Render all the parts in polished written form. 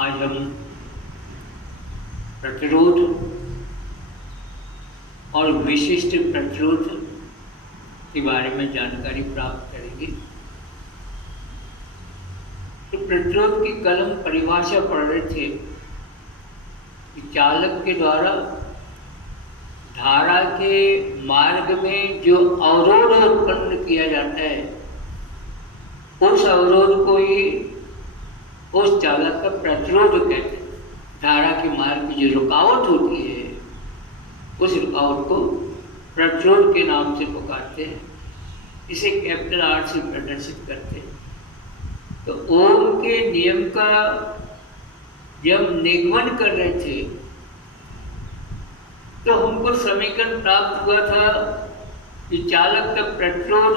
आज हम प्रतिरोध और विशिष्ट प्रतिरोध के बारे में जानकारी प्राप्त करेंगे। तो प्रतिरोध की कल हम परिभाषा पढ़ रहे थे कि चालक के द्वारा धारा के मार्ग में जो अवरोध उत्पन्न किया जाता है उस अवरोध को ही उस चालक का प्रतिरोध कहते हैं। धारा के मार्ग में जो रुकावट होती है उस रुकावट को प्रतिरोध के नाम से पुकारते हैं। इसे कैपिटल आर से प्रदर्शित करते हैं। तो ओम के नियम का जब निगमन कर रहे थे तो हमको समीकरण प्राप्त हुआ था कि चालक का प्रतिरोध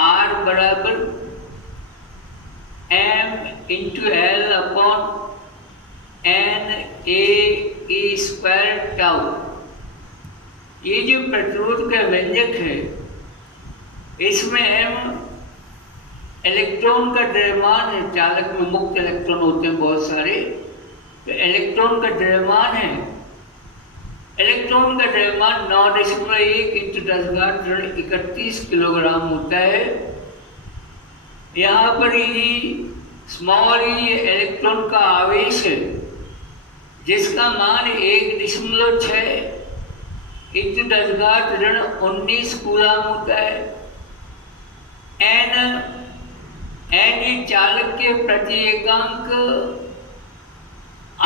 R बराबर M into L upon N A square tau. ये जो प्रतिरोध का व्यंजक है इसमें M इलेक्ट्रॉन का द्रव्यमान है। चालक में मुक्त इलेक्ट्रॉन होते हैं बहुत सारे, तो इलेक्ट्रॉन का द्रव्यमान है। इलेक्ट्रॉन का द्रव्यमान 9.1 इंटू 10⁻31 किलोग्राम होता है। यहाँ पर ही स्मॉल ही इलेक्ट्रॉन का आवेश है जिसका मान 1.6 इंटू 10⁻19 कूलाम होता है। एन ये चालक के प्रति एकांक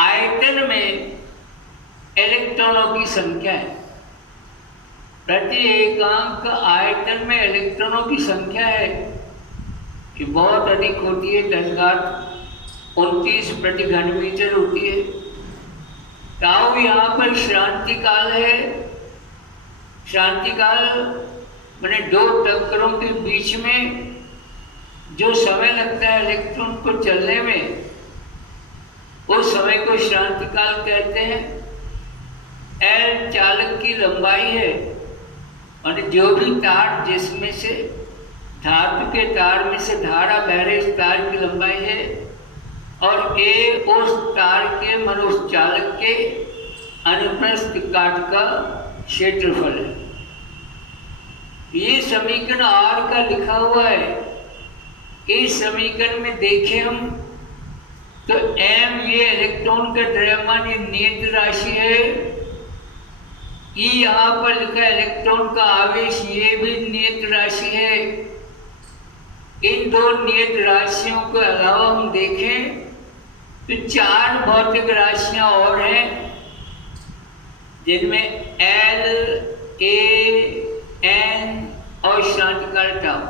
आयतन में इलेक्ट्रॉनों की संख्या है। प्रति एकांक आयतन में इलेक्ट्रॉनों की संख्या है कि बहुत अधिक होती है, 10⁻29 प्रति घन मीटर होती है। ताऊ यहाँ पर श्रांति काल है। श्रांति काल माने दो टक्करों के बीच में जो समय लगता है इलेक्ट्रॉन को चलने में उस समय को श्रांति काल कहते हैं। एल चालक की लंबाई है और जो भी तार जिसमें से धातु के तार में से धारा बह रही उस तार की लंबाई है और ए उस तार के मन उस चालक के अनुप्रस्थ काट का क्षेत्रफल है। ये समीकरण आर का लिखा हुआ है। इस समीकरण में देखें हम तो एम ये इलेक्ट्रॉन का द्रव्यमान ये नियत राशि है। ई यहाँ पर लिखा है इलेक्ट्रॉन का आवेश, ये भी नियत राशि है। इन दो नियत राशियों के अलावा हम देखें तो 4 भौतिक राशियां और हैं जिनमें एल ए एन और श्रांति काल टाउ।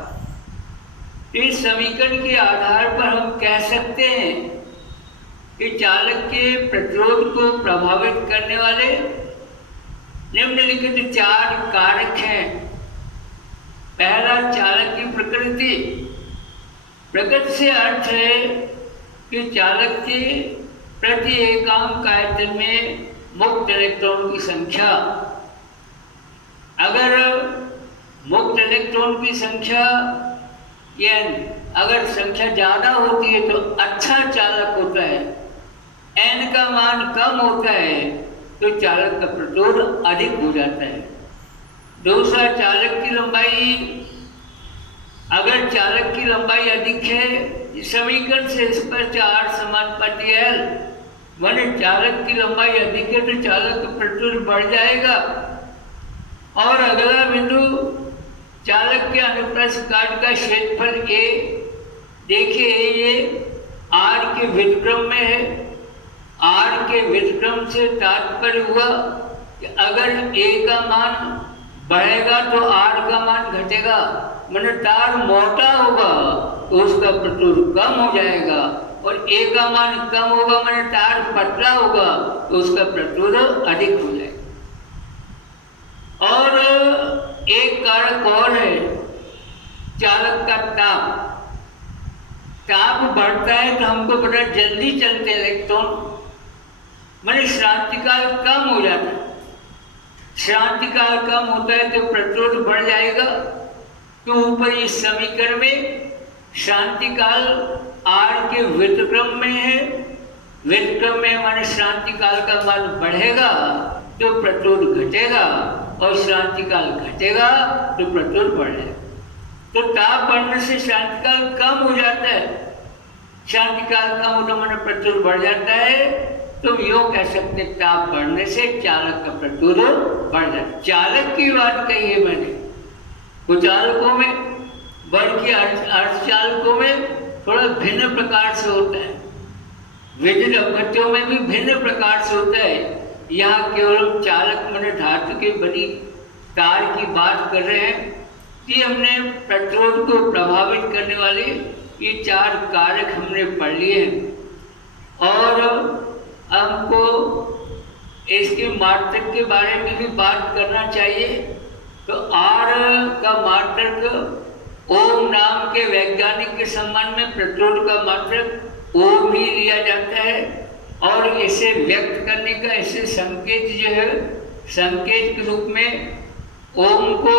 इस समीकरण के आधार पर हम कह सकते हैं कि चालक के प्रतिरोध को प्रभावित करने वाले निम्नलिखित 4 कारक हैं। पहला, चालक की प्रकृति। प्रकृति से अर्थ है कि चालक के प्रति एकांक आयतन में मुक्त इलेक्ट्रॉन की संख्या। अगर मुक्त इलेक्ट्रॉन की संख्या या अगर संख्या ज़्यादा होती है तो अच्छा चालक होता है। एन का मान कम होता है तो चालक का प्रतिरोध अधिक हो जाता है। दूसरा, चालक की लंबाई। अगर चालक की लंबाई अधिक है, समीकरण से स्पष्ट R समानुपाती L, माने चालक की लंबाई अधिक है तो चालक का प्रतिरोध बढ़ जाएगा। और अगला बिंदु, चालक के अनुप्रस्थ काट का क्षेत्रफल A। देखिए ये R के व्युत्क्रम में है। R के व्युत्क्रम से तात्पर्य हुआ कि अगर A का मान बढ़ेगा तो R का मान घटेगा। माने तार मोटा होगा तो उसका प्रतिरोध कम हो जाएगा और A का मान कम होगा माने तार पतला होगा तो उसका प्रतिरोध अधिक हो जाएगा। और एक कारक और है, चालक का ताप। ताप बढ़ता है तो हमको बड़ा जल्दी चलते इलेक्ट्रॉन, माने श्रांति काल कम हो जाता है। श्रांति काल कम होता है तो प्रतिरोध बढ़ जाएगा। तो ऊपर इस समीकरण में श्रांति काल R के व्युत्क्रम में है व्युत्क्रम में माने श्रांति काल का मान बढ़ेगा तो प्रतिरोध घटेगा, और श्रांति काल घटेगा तो प्रतिरोध बढ़ेगा। तो ताप बढ़ने से श्रांति काल कम हो जाता है, शांति काल कम होने माने प्रतिरोध बढ़ जाता है। तो यूँ कह सकते हैं ताप बढ़ने से चालक का प्रतिरोध बढ़ जाता है। चालक की बात कही है मैंने, कुचालकों में बल्कि अर्धचालकों में थोड़ा भिन्न प्रकार से होता है, विद्युत अपघट्यों में भी भिन्न प्रकार से होता है। यहाँ केवल चालक माने धातु की बनी तार की बात कर रहे हैं कि हमने प्रतिरोध को प्रभावित करने वाले ये 4 कारक हमने पढ़ लिए हैं। और हमको इसके मात्रक के बारे में भी बात करना चाहिए। तो आर का मात्रक ओम नाम के वैज्ञानिक के संबंध में प्रतिरोध का मात्रक ओम ही लिया जाता है, और इसे व्यक्त करने का इसे संकेत जो है, संकेत के रूप में ओम को,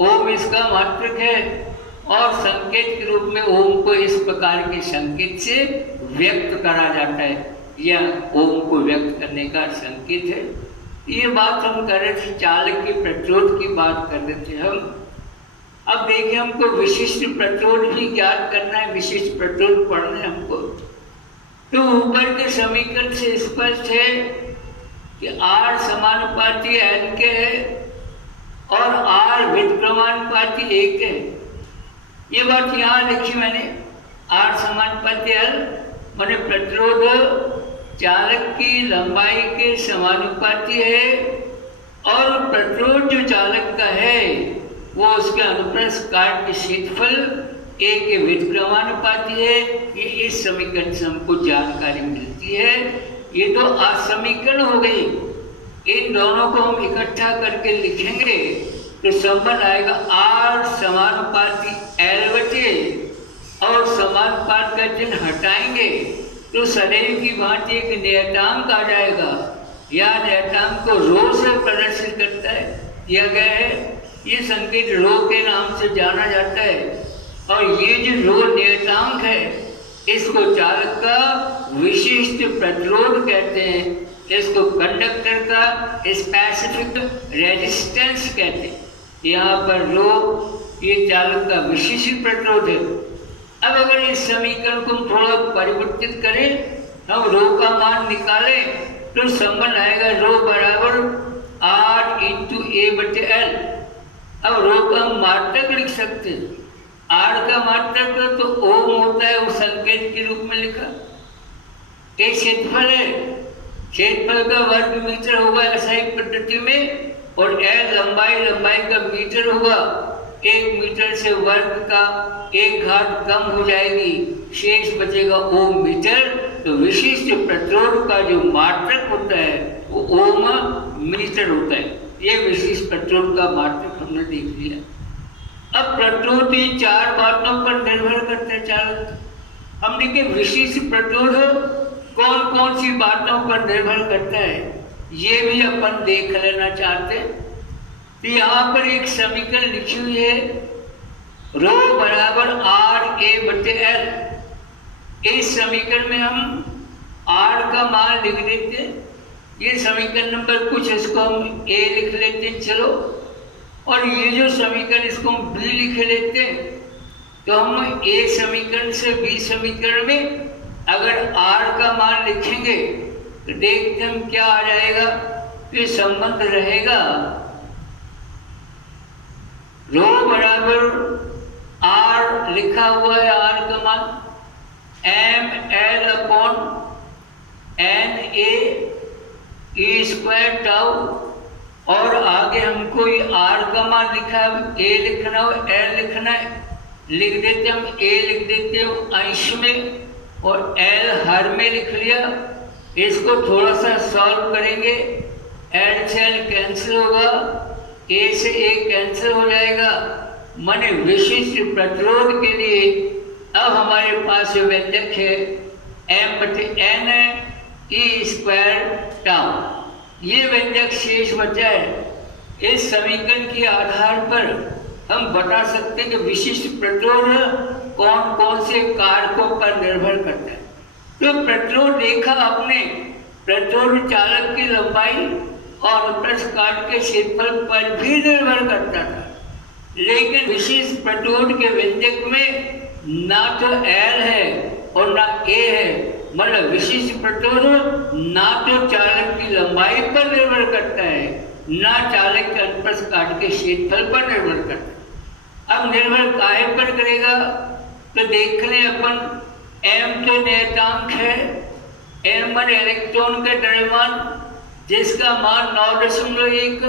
ओम इसका मात्रक है, और संकेत के रूप में ओम को इस प्रकार के संकेत से व्यक्त करा जाता है, यह ओम को व्यक्त करने का संकेत है। ये बात हम कर रहे थे, चालक के प्रतिरोध की बात कर रहे थे हम। अब देखिए हमको विशिष्ट प्रतिरोध भी ज्ञात करना है, विशिष्ट प्रतिरोध पढ़ना है हमको। तो ऊपर के समीकरण से स्पष्ट है कि R समानुपाती L के है और R व्युत्क्रमानुपाती 1 है। ये बात यहाँ लिखी मैंने, R समानुपाती L माने प्रतिरोध चालक की लंबाई के समानुपाती है, और प्रतिरोध जो चालक का है वो उसके अनुप्रस्थ काट के क्षेत्रफल A के व्युत्क्रमानुपाती है। ये इस समीकरण से हमको जानकारी मिलती है। ये तो असमीकरण हो गई, इन दोनों को हम इकट्ठा करके लिखेंगे तो संबंध आएगा R समानुपाती L बटे, और समानुपात का चिन्ह हटाएंगे तो सदैव की भांति एक नियतांक आ जाएगा। यह नियतांक को रो से प्रदर्शित करता है, किया गया है। ये संकेत रो के नाम से जाना जाता है, और ये जो रो नियतांक है इसको चालक का विशिष्ट प्रतिरोध कहते हैं। इसको कंडक्टर का स्पेसिफिक रेजिस्टेंस कहते हैं। यहाँ पर रो ये चालक का विशिष्ट प्रतिरोध है। अब अगर इस समीकरण को हम थोड़ा परिवर्तित करें, हम रो का मान निकालें तो संबंध आएगा रो बराबर R इंटू A बटे L। अब रो का हम मात्रक लिख सकते हैं, R का मात्रक तो ओम होता है, वो संकेत के रूप में लिखा। एक क्षेत्रफल है, क्षेत्रफल का वर्ग मीटर होगा ऐसा पद्धति में, और L लंबाई का मीटर होगा। 1 मीटर से वर्ग का 1 घात कम हो जाएगी, शेष बचेगा ओम मीटर। तो विशिष्ट प्रतिरोध का जो मात्रक होता है वो ओम मीटर होता है। ये विशिष्ट प्रतिरोध का मात्रक हमने देख लिया। अब प्रतिरोध 4 बातों पर निर्भर करते हैं चालक। हम देखिए विशिष्ट प्रतिरोध कौन कौन सी बातों पर निर्भर करता है, ये भी अपन देख लेना चाहते हैं। तो यहाँ पर एक समीकरण लिखी हुई है, रो बराबर R A बटे L। इस समीकरण में हम R का मान लिख देते हैं। ये समीकरण नंबर कुछ, इसको हम A लिख लेते हैं, चलो। और ये जो समीकरण इसको हम B लिख लेते हैं। तो हम A समीकरण से B समीकरण में अगर R का मान लिखेंगे तो देखते हम क्या आ जाएगा। तो संबंध रहेगा रो बराबर R लिखा हुआ है, R का मान ML upon NA E square tau, और आगे हमको ये R का मान लिखा है, A लिखना हो L लिखना है, लिख देते हम A लिख देते हो अंश में और L हर में लिख लिया। इसको थोड़ा सा सॉल्व करेंगे, L से L कैंसिल होगा, A से A कैंसिल हो जाएगा। माने विशिष्ट प्रतिरोध के लिए अब हमारे पास ये व्यंजक है M बटे N E स्क्वायर टाउ। ये व्यंजक शेष बचा है। इस समीकरण के आधार पर हम बता सकते हैं कि विशिष्ट प्रतिरोध कौन कौन से कारकों पर निर्भर करता है। तो प्रतिरोध देखा आपने, प्रतिरोध चालक की लंबाई और अनुप्रस्थ काट के क्षेत्रफल पर भी निर्भर करता था, लेकिन विशिष्ट प्रतिरोध के व्यंजक में ना तो L है और ना A है। मतलब विशिष्ट प्रतिरोध ना तो चालक की लंबाई पर निर्भर करता है, ना चालक के अनुप्रस्थ काट के क्षेत्रफल पर निर्भर करता है। अब निर्भर काहे पर करेगा, तो देख लें अपन, m तो नियतांक है, m मान इलेक्ट्रॉन का द्रव्यमान जिसका मान 9.1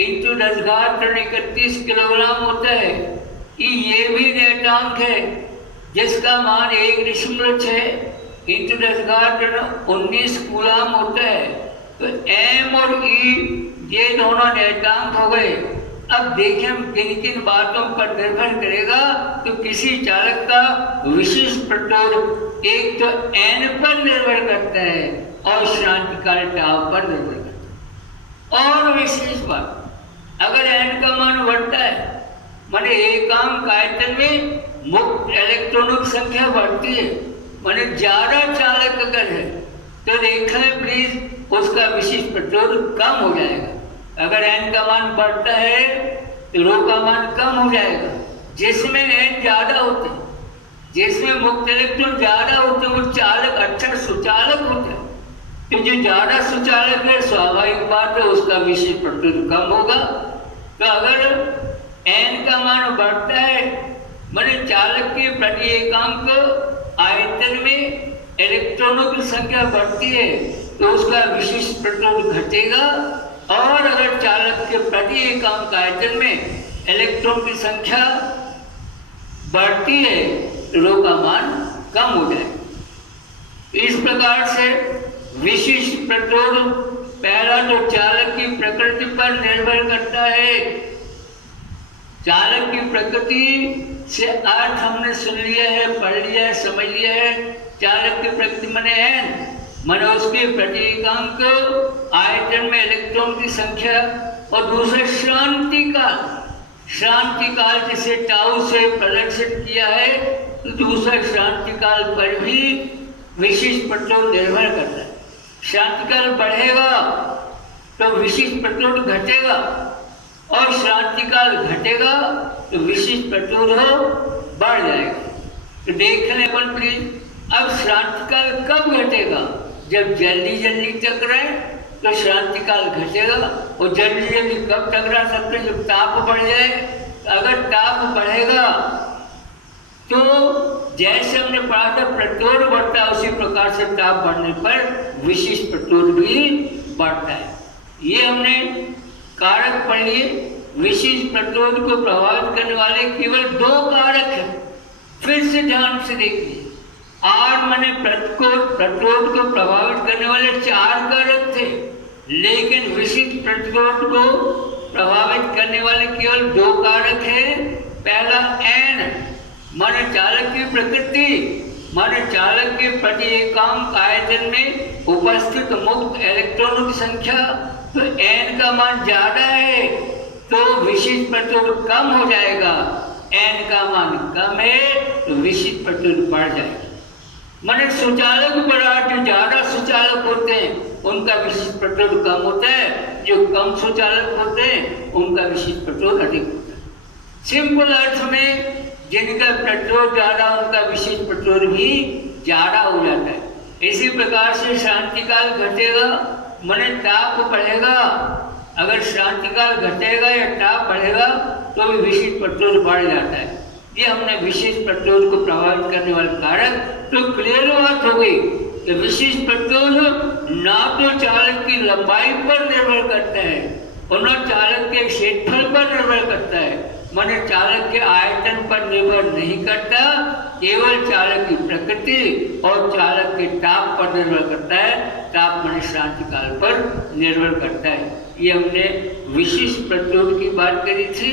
इंटू 10⁻31 किलोग्राम होता है। ये भी नियतांक है जिसका मान 1.6 इंटू 10⁻19 कूलाम होता है। तो m और e ये दोनों नियतांक हो गए। अब देखें हम किन किन बातों पर निर्भर करेगा, तो किसी चालक का विशिष्ट प्रतिरोध एक तो n पर निर्भर करता है और श्रांतिकाल टाव पर निर्भर करता है। और विशेष बात, अगर n का मान बढ़ता है माने एकांक आयतन में मुक्त इलेक्ट्रॉनों की संख्या बढ़ती है, माने ज्यादा चालक अगर है तो देखें प्लीज उसका विशिष्ट प्रतिरोध कम हो जाएगा। अगर n का मान बढ़ता है तो रो का मान कम हो जाएगा। जिसमें n ज्यादा होते हैं, जिसमें मुक्त इलेक्ट्रॉन ज्यादा होते हैं, वो चालक अच्छा सुचालक होता है। तो जो ज्यादा सुचालक है स्वाभाविक बात है उसका विशिष्ट प्रतिरोध कम होगा। तो अगर n का मान बढ़ता है माने चालक के प्रति एकांक आयतन में इलेक्ट्रॉनों की संख्या बढ़ती है तो उसका विशिष्ट प्रतिरोध घटेगा। और अगर चालक के प्रति एकांक आयतन में इलेक्ट्रॉन की संख्या बढ़ती है तो रो का मान कम हो जाए। इस प्रकार से विशिष्ट प्रतिरोध पहला तो चालक की प्रकृति पर निर्भर करता है। चालक की प्रकृति से अर्थ हमने सुन लिया है, पढ़ लिया है, समझ लिया है। चालक की प्रकृति माने है माने उसके प्रति एकांक आयतन में इलेक्ट्रॉन की संख्या, और दूसरा शांति काल, शांति काल जिसे टाउ से प्रदर्शित किया है, तो दूसरा शांति काल पर भी विशिष्ट प्रतिरोध निर्भर करता है। शांति काल बढ़ेगा तो विशिष्ट प्रतिरोध घटेगा, और शांति काल घटेगा तो विशिष्ट प्रतिरोध बढ़ जाएगा। तो देख लें अपन प्लीज, अब शांति काल कब घटेगा, जब जल्दी जल्दी टकराए तो शांति काल घटेगा। और जल्दी जल्दी कब टकरा सकते हैं, जब ताप बढ़ जाए। अगर ताप बढ़ेगा तो जैसे हमने पढ़ा था प्रतिरोध बढ़ता है, उसी प्रकार से ताप बढ़ने पर विशिष्ट प्रतिरोध भी बढ़ता है। ये हमने कारक पढ़ लिए। विशिष्ट प्रतिरोध को प्रभावित करने वाले केवल 2 कारक हैं। फिर से ध्यान से देखिए, R माने प्रतिरोध को प्रभावित करने वाले 4 कारक थे, लेकिन विशिष्ट प्रतिरोध को प्रभावित करने वाले केवल 2 कारक हैं। पहला N माने चालक की प्रकृति, माने चालक के प्रति एकांक आयतन में उपस्थित मुक्त इलेक्ट्रॉनों की संख्या। तो N का मान ज्यादा है तो विशिष्ट प्रतिरोध कम हो जाएगा, N का मान कम है तो विशिष्ट प्रतिरोध बढ़ जाएगा। माने सुचालक पदार्थ जो ज्यादा सुचालक होते हैं उनका विशिष्ट प्रतिरोध कम होता है, जो कम सुचालक होते हैं उनका विशिष्ट प्रतिरोध अधिक होता है। सिंपल अर्थ में जिनका प्रतिरोध ज्यादा उनका विशिष्ट प्रतिरोध भी ज्यादा हो जाता है। इसी प्रकार से शांतिकाल घटेगा माने ताप बढ़ेगा। अगर शांतिकाल घटेगा या ताप बढ़ेगा तो भी विशिष्ट प्रतिरोध बढ़ जाता है। ये हमने विशिष्ट प्रतिरोध को प्रभावित करने वाले कारक तो क्लियर बात हो गई कि विशिष्ट प्रतिरोध ना तो चालक की लंबाई पर निर्भर करता है और न चालक के क्षेत्रफल पर निर्भर करता है, माने चालक के आयतन पर निर्भर नहीं करता, केवल चालक की प्रकृति और चालक के ताप पर निर्भर करता है। ताप माने शांतिकाल पर निर्भर करता है। ये हमने विशिष्ट प्रतिरोध की बात करी थी।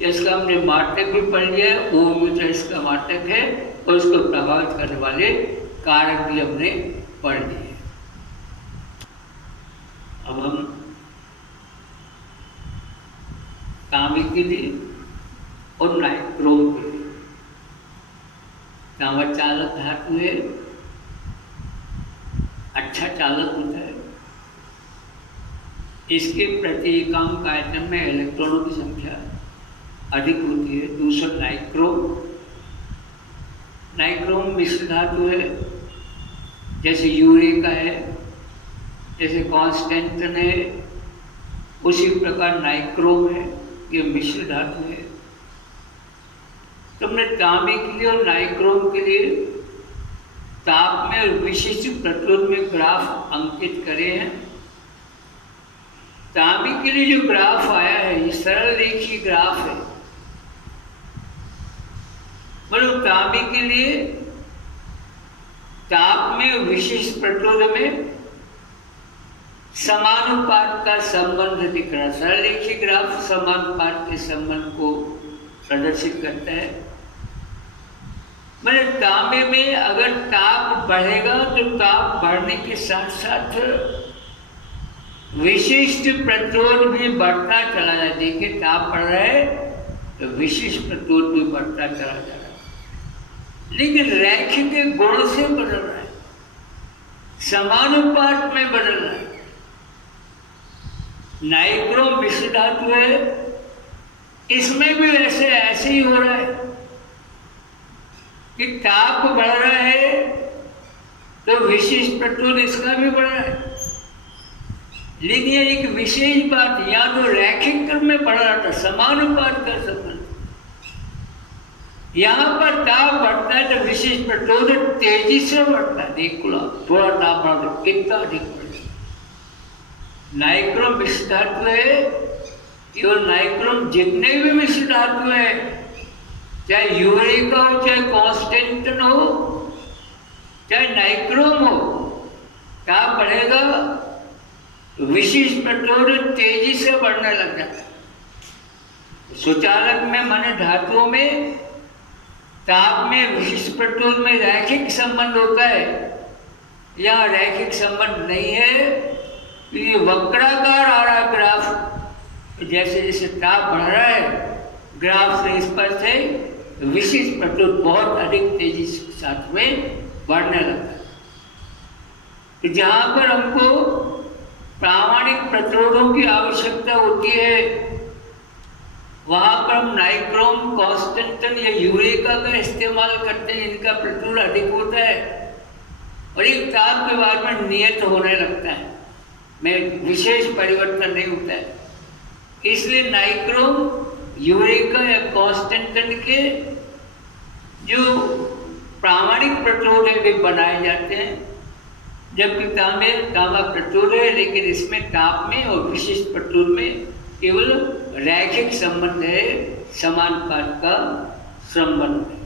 इसका हमने मात्रक भी पढ़ लिया है, ओम मीटर इसका मात्रक है, और इसको प्रभावित करने वाले कारक भी हमने पढ़ लिए। अब हम कामिक के लिए और नाइक्रोम के लिए। तांबा चालक धातु है, अच्छा चालक होता है। इसके प्रति एकांक आयतन में इलेक्ट्रॉनों की संख्या अधिक होती है। दूसरा नाइक्रोम। नाइक्रोम मिश्र धातु है, जैसे यूरेका है, जैसे कॉन्स्टेंटन है, उसी प्रकार नाइक्रोम है, ये मिश्र धातु है। तो हमने तांबे के लिए और नाइक्रोम के लिए ताप में और विशिष्ट प्रतिरोध में ग्राफ अंकित करे हैं। तांबे के लिए जो ग्राफ आया है ये सरल रेखीय ग्राफ है। मतलब तांबे के लिए ताप में और विशिष्ट प्रतिरोध में समानुपात का संबंध दिख रहा है। सरल रेखीय ग्राफ समानुपात के संबंध को प्रदर्शित करता है। मतलब तांबे में अगर ताप बढ़ेगा तो ताप बढ़ने के साथ साथ विशिष्ट प्रतिरोध भी बढ़ता चला जाए। देखिए ताप बढ़ रहा है तो विशिष्ट प्रतिरोध भी बढ़ता चला जा रहा है, लेकिन रैखिक गुण से बदल रहा है, समानुपात में बदल रहा है। नाइक्रोम मिश्र धातु है, इसमें भी ऐसे ही हो रहा है कि ताप बढ़ रहा है तो विशिष्ट प्रतिरोध इसका भी बढ़ रहा है। लेकिन एक विशेष बात, या तो रैखिक क्रम में बढ़ रहा था, समानुपात का संबंध, यहां पर ताप बढ़ता है तो विशिष्ट प्रतिरोध तेजी से बढ़ता है। देखो थोड़ा ताप बढ़ा तो कितना अधिक बढ़ता है। नाइक्रोम मिश्र धातु है, केवल नाइक्रोम जितने भी मिश्र धातु है, चाहे यूरेका हो, चाहे कॉन्स्टेंटन हो, चाहे नाइक्रोम हो, ताप बढ़ेगा विशिष्ट प्रतिरोध तेजी से बढ़ने लग जाता है। सुचालक में माने धातुओं में ताप में विशिष्ट प्रतिरोध में रैखिक संबंध होता है, या रैखिक संबंध नहीं है तो ये वक्राकार आ रहा है ग्राफ। जैसे जैसे ताप बढ़ रहा है ग्राफ से स्पष्ट है विशिष्ट प्रतिरोध बहुत अधिक तेजी के साथ में बढ़ने लगता है। तो जहाँ पर हमको प्रामाणिक प्रतिरोधों की आवश्यकता होती है वहाँ पर हम नाइक्रोम, कॉन्स्टेंटन या यूरेका का इस्तेमाल करते हैं, इनका प्रतिरोध अधिक होता है और एक ताप के बाद में नियत होने लगता है, में विशेष परिवर्तन नहीं होता है। इसलिए नाइक्रोम, यूरेका या कॉन्स्टेंटन के जो प्रामाणिक प्रतिरोध है वे बनाए जाते हैं, जबकि तांबा प्रतिरोध है, लेकिन इसमें ताप में और विशिष्ट प्रतिरोध में केवल रैखिक संबंध है, समानुपात का संबंध है।